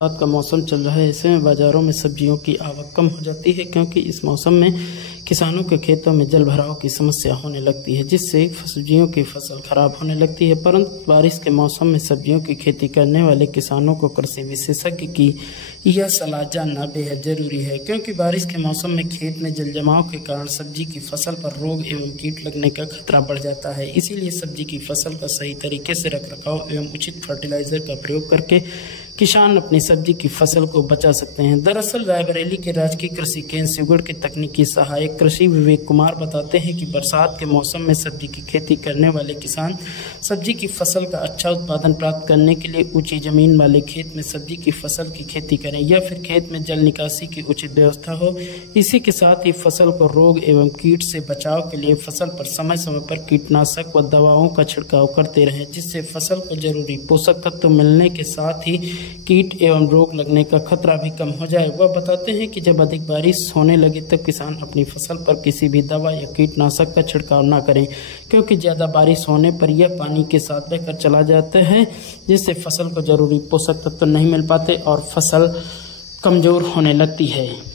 बरसात का मौसम चल रहा है। ऐसे में बाज़ारों में सब्जियों की आवक कम हो जाती है, क्योंकि इस मौसम में किसानों के खेतों में जल भराव की समस्या होने लगती है, जिससे सब्जियों की फसल खराब होने लगती है। परंतु बारिश के मौसम में सब्जियों की खेती करने वाले किसानों को कृषि विशेषज्ञ की यह सलाह जानना बेहद जरूरी है, क्योंकि बारिश के मौसम में खेत में जल जमाव के कारण सब्जी की फसल पर रोग एवं कीट लगने का खतरा बढ़ जाता है। इसीलिए सब्जी की फसल का सही तरीके से रखरखाव एवं उचित फर्टिलाइजर का प्रयोग करके किसान अपनी सब्जी की फसल को बचा सकते हैं। दरअसल रायबरेली के राजकीय कृषि केंद्र शिवगढ़ के तकनीकी सहायक कृषि विवेक कुमार बताते हैं कि बरसात के मौसम में सब्जी की खेती करने वाले किसान सब्जी की फसल का अच्छा उत्पादन प्राप्त करने के लिए ऊंची जमीन वाले खेत में सब्जी की फसल की खेती करें या फिर खेत में जल निकासी की उचित व्यवस्था हो। इसी के साथ ही फसल को रोग एवं कीट से बचाव के लिए फसल पर समय समय पर कीटनाशक व दवाओं का छिड़काव करते रहें, जिससे फसल को जरूरी पोषक तत्व मिलने के साथ ही कीट एवं रोग लगने का खतरा भी कम हो जाए। वह बताते हैं कि जब अधिक बारिश होने लगे तब किसान अपनी फसल पर किसी भी दवा या कीटनाशक का छिड़काव न करें, क्योंकि ज़्यादा बारिश होने पर यह पानी के साथ बहकर चला जाता है, जिससे फसल को जरूरी पोषक तत्व नहीं मिल पाते और फसल कमजोर होने लगती है।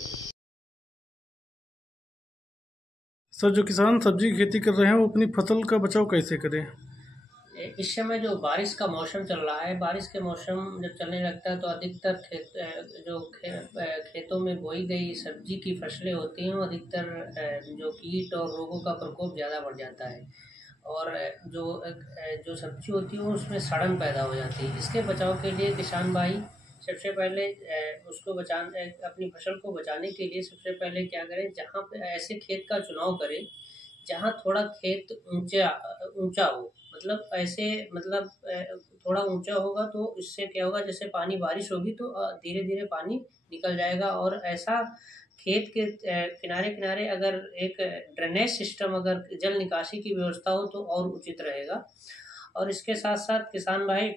सर, जो किसान सब्जी की खेती कर रहे हैं वो अपनी फसल का बचाव कैसे करें? इस समय जो बारिश का मौसम चल रहा है, बारिश के मौसम जब चलने लगता है तो अधिकतर खेतों में बोई गई सब्जी की फसलें होती हैं, वो अधिकतर जो कीट और रोगों का प्रकोप ज़्यादा बढ़ जाता है और जो सब्जी होती है उसमें सड़न पैदा हो जाती है। इसके बचाव के लिए किसान भाई सबसे पहले उसको बचाने अपनी फसल को बचाने के लिए सबसे पहले क्या करें, जहाँ पे ऐसे खेत का चुनाव करें जहाँ थोड़ा खेत ऊंचा ऊंचा हो, मतलब ऐसे मतलब थोड़ा ऊंचा होगा तो इससे क्या होगा, जैसे पानी बारिश होगी तो धीरे धीरे पानी निकल जाएगा। और ऐसा खेत के किनारे किनारे अगर एक ड्रेनेज सिस्टम, अगर जल निकासी की व्यवस्था हो तो और उचित रहेगा। और इसके साथ साथ किसान भाई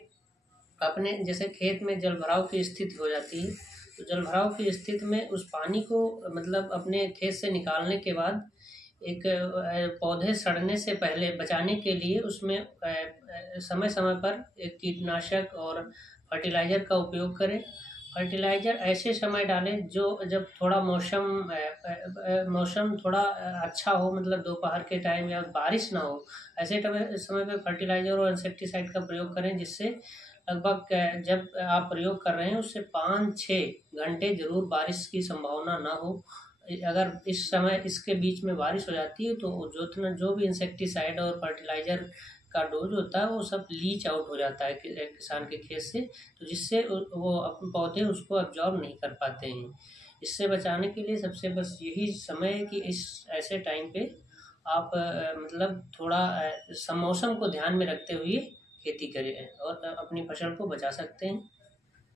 अपने जैसे खेत में जल भराव की स्थिति हो जाती है तो जल भराव की स्थिति में उस पानी को मतलब अपने खेत से निकालने के बाद एक पौधे सड़ने से पहले बचाने के लिए उसमें समय समय पर एक कीटनाशक और फर्टिलाइज़र का उपयोग करें। फर्टिलाइज़र ऐसे समय डालें जो जब थोड़ा मौसम थोड़ा अच्छा हो, मतलब दोपहर के टाइम या बारिश ना हो, ऐसे समय पे फर्टिलाइज़र और इंसेक्टिसाइड का प्रयोग करें, जिससे लगभग जब आप प्रयोग कर रहे हैं उससे 5-6 घंटे जरूर बारिश की संभावना ना हो। अगर इस समय इसके बीच में बारिश हो जाती है तो जो भी इंसेक्टिसाइड और फर्टिलाइज़र का डोज होता है वो सब लीच आउट हो जाता है किसान के खेत से, तो जिससे वो अपने पौधे उसको एब्जॉर्ब नहीं कर पाते हैं। इससे बचाने के लिए सबसे बस यही समय है कि इस ऐसे टाइम पे आप मतलब थोड़ा मौसम को ध्यान में रखते हुए खेती करें और अपनी फसल को बचा सकते हैं।